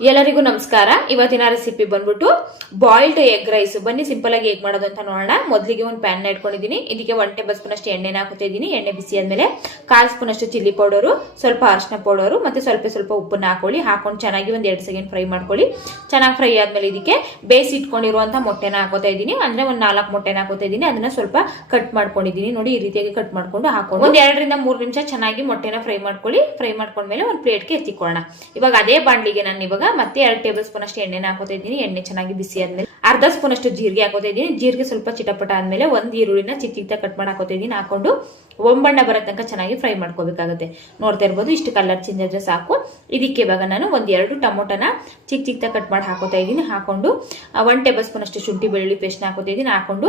ಎಲ್ಲರಿಗೂ ನಮಸ್ಕಾರ. ಇವತ್ತಿನ ರೆಸಿಪಿ ಬಂದ್ಬಿಟ್ಟು ಬಾಯ್ಲ್ಡ್ ಎಗ್ ರೈಸ್ ಬನ್ನಿ ಸಿಂಪಲ್ ಆಗಿ ಹೇಗೆ ಮಾಡೋದು ಅಂತ ನೋಡೋಣ. ಮೊದಲಿಗೆ ಒಂದು ಪ್ಯಾನ್ ಇಟ್ಕೊಂಡಿದ್ದೀನಿ. ಇದಕ್ಕೆ ಒನ್ ಟೇಬಲ್ ಸ್ಪೂನ್ ಅಷ್ಟು ಎಣ್ಣೆನ ಹಾಕುತ್ತಾ ಇದ್ದೀನಿ. ಎಣ್ಣೆ ಬಿಸಿ ಆದ್ಮೇಲೆ ಕಾಲು ಸ್ಪೂನ್ ಅಷ್ಟು ಚಿಲ್ಲಿ ಪೌಡರು ಸ್ವಲ್ಪ ಅರಿಶಿನ ಪೌಡರು ಮತ್ತೆ ಸ್ವಲ್ಪ ಸ್ವಲ್ಪ ಉಪ್ಪನ್ನ ಹಾಕೊಳ್ಳಿ. ಹಾಕೊಂಡು ಚೆನ್ನಾಗಿ ಒಂದು ಎರಡು ಸೆಕೆಂಡ್ ಫ್ರೈ ಮಾಡ್ಕೊಳ್ಳಿ. ಚೆನ್ನಾಗಿ ಫ್ರೈ ಆದ್ಮೇಲೆ ಇದಕ್ಕೆ ಬೇಯಿಸಿ ಇಟ್ಕೊಂಡಿರುವಂತ ಮೊಟ್ಟೆನ ಹಾಕೋತಾ ಇದ್ದೀನಿ. ಅಂದ್ರೆ ಒಂದು ನಾಲ್ಕು ಮೊಟ್ಟೆನ ಹಾಕೋತಾ ಇದ್ದೀನಿ. ಅದನ್ನ ಸ್ವಲ್ಪ ಕಟ್ ಮಾಡ್ಕೊಂಡಿದ್ದೀನಿ. ನೋಡಿ ಈ ರೀತಿಯಾಗಿ ಕಟ್ ಮಾಡ್ಕೊಂಡು ಹಾಕೊಂಡು ಒಂದು ಎರಡರಿಂದ ಮೂರು ನಿಮಿಷ ಚೆನ್ನಾಗಿ ಮೊಟ್ಟೆನ ಫ್ರೈ ಮಾಡ್ಕೊಳ್ಳಿ. ಫ್ರೈ ಮಾಡ್ಕೊಂಡ್ಮೇಲೆ ಒಂದು ಪ್ಲೇಟ್ಗೆ ಎತ್ತಿಕೊಳ್ಳೋಣ. ಇವಾಗ ಅದೇ ಬಾಂಡ್ಲಿಗೆ ನಾನು ಇವಾಗ ಮತ್ತೆ ಎರಡು ಟೇಬಲ್ ಸ್ಪೂನ್ ಅಷ್ಟು ಎಣ್ಣೆನ ಹಾಕೋತಾ ಇದ್ದೀನಿ. ಎಣ್ಣೆ ಚೆನ್ನಾಗಿ ಬಿಸಿ ಆದ್ಮೇಲೆ ಅರ್ಧ ಸ್ಪೂನ್ ಅಷ್ಟು ಜೀರಿಗೆ ಹಾಕೋತಾ ಇದ್ದೀನಿ. ಜೀರಿಗೆ ಸ್ವಲ್ಪ ಚಿಟಪಟ ಆದ್ಮೇಲೆ ಒಂದ್ ಈರುಳ್ಳಿನ ಚಿಕ್ಕ ಚಿಕ್ಕ ಕಟ್ ಮಾಡಿ ಹಾಕೋತಾ ಹಾಕೊಂಡು ಒಂಬಣ್ಣ ಬರೋ ತನಕ ಚೆನ್ನಾಗಿ ಫ್ರೈ ಮಾಡ್ಕೋಬೇಕಾಗುತ್ತೆ. ನೋಡ್ತಾ ಇರ್ಬೋದು ಇಷ್ಟು ಕಲರ್ ಚೇಂಜ್ ಆದ್ರೆ ಸಾಕು. ಇದಕ್ಕೆ ಇವಾಗ ನಾನು ಒಂದೆರಡು ಟೊಮೊಟೊನ ಚಿಕ್ಕ ಚಿಕ್ಕ ಕಟ್ ಮಾಡಿ ಹಾಕೋತಾ ಇದ್ದೀನಿ. ಹಾಕೊಂಡು ಒನ್ ಟೇಬಲ್ ಸ್ಪೂನ್ ಶುಂಠಿ ಬೆಳ್ಳುಳ್ಳಿ ಪೇಸ್ಟ್ ಹಾಕೋತಾ ಇದ್ದೀನಿ. ಹಾಕೊಂಡು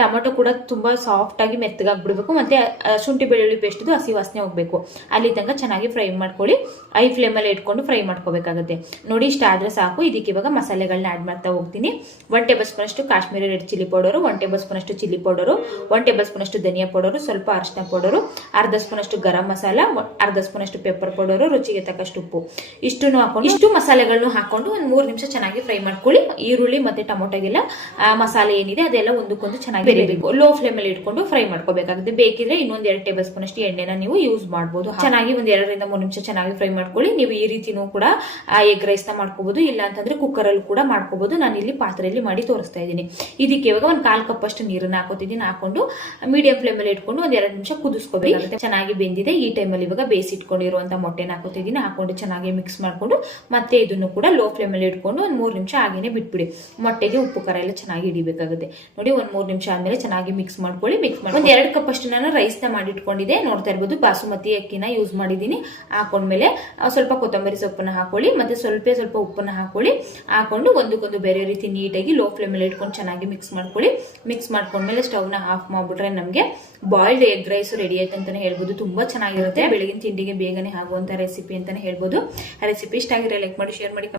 ಟೊಮೊಟೊ ಕೂಡ ತುಂಬಾ ಸಾಫ್ಟ್ ಆಗಿ ಮೆತ್ತಗಾಗ್ಬಿಡ್ಬೇಕು. ಮತ್ತೆ ಶುಂಠಿ ಬೆಳ್ಳುಳ್ಳಿ ಪೇಸ್ಟ್ ಹಸಿ ವಾಸನೆ ಹೋಗ್ಬೇಕು. ಅಲ್ಲಿ ತನಕ ಚೆನ್ನಾಗಿ ಫ್ರೈ ಮಾಡ್ಕೊಳ್ಳಿ. ಐ ಫ್ಲೇಮಲ್ಲಿ ಇಟ್ಕೊಂಡು ಫ್ರೈ ಮಾಡ್ಕೋಬೇಕಾಗುತ್ತೆ. ನೋಡಿ ಇಷ್ಟ ಆದ್ರೆ ಸಾಕು. ಇದಕ್ಕೆ ಇವಾಗ ಮಸಾಲೆಗಳನ್ನ ಆಡ್ ಮಾಡ್ತಾ ಹೋಗ್ತೀನಿ. ಒನ್ ಟೇಬಲ್ ಸ್ಪೂನ್ ಅಷ್ಟು Kashmiri red chilli powder one tablespoon ಅಷ್ಟು chilli powder one tablespoon ಅಷ್ಟು ಧನಿಯಾ ಪೌಡರು ಸ್ವಲ್ಪ ಅರಿಶಿನ ಪೌಡರು ಅರ್ಧ ಸ್ಪೂನ್ ಅಷ್ಟು ಗರಂ ಮಸಾಲ ಅರ್ಧ ಸ್ಪೂನ್ ಅಷ್ಟು ಪೆಪ್ಪರ್ ಪೌಡರು ರುಚಿಗೆ ತಕ್ಕಷ್ಟು ಉಪ್ಪು. ಇಷ್ಟು ಹಾಕೊಂಡು ಇಷ್ಟು ಮಸಾಲೆಗಳನ್ನು ಹಾಕೊಂಡು ಒಂದು ಮೂರು ನಿಮಿಷ ಚೆನ್ನಾಗಿ ಫ್ರೈ ಮಾಡ್ಕೊಳ್ಳಿ. ಈರುಳ್ಳಿ ಮತ್ತೆ ಟೊಮೊಟೊಗೆಲ್ಲ ಮಸಾಲೆ ಏನಿದೆ ಅದೆಲ್ಲ ಒಂದಕ್ಕೊಂದು ಚೆನ್ನಾಗಿ ಬೆರಿಬೇಕು ಲೋ ಫ್ಲೇಮ್ ಅಲ್ಲಿ ಇಟ್ಕೊಂಡು ಫ್ರೈ ಮಾಡ್ಕೋಬೇಕಾಗುತ್ತೆ. ಬೇಕಿದ್ರೆ ಇನ್ನೊಂದು ಎರಡು ಟೇಬಲ್ ಸ್ಪೂನ್ ಅಷ್ಟು ಎಣ್ಣೆನ ನೀವು ಯೂಸ್ ಮಾಡಬಹುದು ಚೆನ್ನಾಗಿ ಒಂದು ಎರಡರಿಂದ ಮೂರು ನಿಮಿಷ ಚೆನ್ನಾಗಿ ಫ್ರೈ ಮಾಡ್ಕೊಳ್ಳಿ. ನೀವು ಈ ರೀತಿನೂ ಕೂಡ ಎಗ್ ರೈಸ್ನ ಮಾಡ್ಕೋಬಹುದು ಇಲ್ಲ ಅಂತಂದ್ರೆ ಕುಕ್ಕರ್ ಅಲ್ಲಿ ಕೂಡ ಮಾಡ್ಕೋಬಹುದು ನಾನು ಇಲ್ಲಿ ಪಾತ್ರೆಯಲ್ಲಿ ಮಾಡಿ ತೋರಿಸ್ತಾ ಇದ್ದೀನಿ. ಇದಕ್ಕೆ ಇವಾಗ ಒಂದು ಕಾಲು ಕಪ್ ಅಷ್ಟು ನೀರನ್ನ ಹಾಕೋತಿದ್ದೀನಿ. ಹಾಕೊಂಡು ಮೀಡಿಯಂ ಫ್ಲೇಮಲ್ಲಿ ಇಟ್ಕೊಂಡು ಒಂದ್ ಎರಡು ನಿಮಿಷ ಕುದಿಸ್ಕೋಬೇಕಾಗುತ್ತೆ ಚೆನ್ನಾಗಿ ಬೆಂದಿದೆ. ಈ ಟೈಮಲ್ಲಿ ಇವಾಗ ಬೇಯಿಸಿ ಇಟ್ಕೊಂಡಿರುವಂತ ಮೊಟ್ಟೆನ ಹಾಕೋತಿದ್ದೀನಿ. ಹಾಕೊಂಡು ಚೆನ್ನಾಗಿ ಮಿಕ್ಸ್ ಮಾಡ್ಕೊಂಡು ಮತ್ತೆ ಇದನ್ನು ಕೂಡ ಲೋ ಫ್ಲೇಮಲ್ಲಿ ಇಟ್ಕೊಂಡು ಒಂದ್ ಮೂರು ನಿಮಿಷ ಹಾಗೇನೆ ಬಿಟ್ಬಿಡಿ. ಮೊಟ್ಟೆಗೆ ಉಪ್ಪು ಖಾರ ಎಲ್ಲ ಚೆನ್ನಾಗಿ ಹಿಡಿಬೇಕಾಗುತ್ತೆ. ನೋಡಿ ಒಂದ್ ಮೂರು ನಿಮಿಷ ಆದ್ಮೇಲೆ ಚೆನ್ನಾಗಿ ಮಿಕ್ಸ್ ಮಾಡ್ಕೊಳ್ಳಿ. ಮಿಕ್ಸ್ ಮಾಡಿ ಒಂದ್ ಎರಡು ಕಪ್ ಅಷ್ಟು ನಾನು ರೈಸ್ನ ನ ಮಾಡಿಟ್ಕೊಂಡಿದ್ದೆ ನೋಡ್ತಾ ಇರ್ಬೋದು ಬಾಸುಮತಿ ಅಕ್ಕಿನ ಯೂಸ್ ಮಾಡಿದ್ದೀನಿ. ಹಾಕೊಂಡ್ಮೇಲೆ ಸ್ವಲ್ಪ ಕೊತ್ತಂಬರಿ ಸೊಪ್ಪನ್ನ ಹಾಕೊಳ್ಳಿ. ಮತ್ತೆ ಸ್ವಲ್ಪ ಸ್ವಲ್ಪ ಉಪ್ಪನ್ನ ಹಾಕೊಳ್ಳಿ. ಹಾಕೊಂಡು ಒಂದಕ್ಕೊಂದು ಬೇರೆ ರೀತಿ ನೀಟಾಗಿ ಲೋ ಫ್ಲೇಮಲ್ಲಿ ಇಟ್ಕೊಂಡು ಚೆನ್ನಾಗಿ ಮಿಕ್ಸ್ ಮಾಡ್ಕೊಳ್ಳಿ. ಮಿಕ್ಸ್ ಮಾಡ್ಕೊಂಡ್ಮೇಲೆ ಸ್ಟವ್ನ ಆಫ್ ಮಾಡಿಬಿಟ್ರೆ ನಮಗೆ ಬಾಯ್ಲ್ಡ್ ಎಗ್ ರೈಸ್ ರೆಡಿ ಆಯ್ತು ಅಂತಾನೆ ಹೇಳ್ಬೋದು. ತುಂಬಾ ಚೆನ್ನಾಗಿರುತ್ತೆ. ಬೆಳಗಿನ ತಿಂಡಿಗೆ ಬೇಗನೆ ಆಗುವಂಥ ರೆಸಿಪಿ ಅಂತಾನೆ ಹೇಳ್ಬೋದು. ರೆಸಿಪಿ ಇಷ್ಟ ಆಗಿದ್ರೆ ಲೈಕ್ ಮಾಡಿ ಶೇರ್ ಮಾಡಿ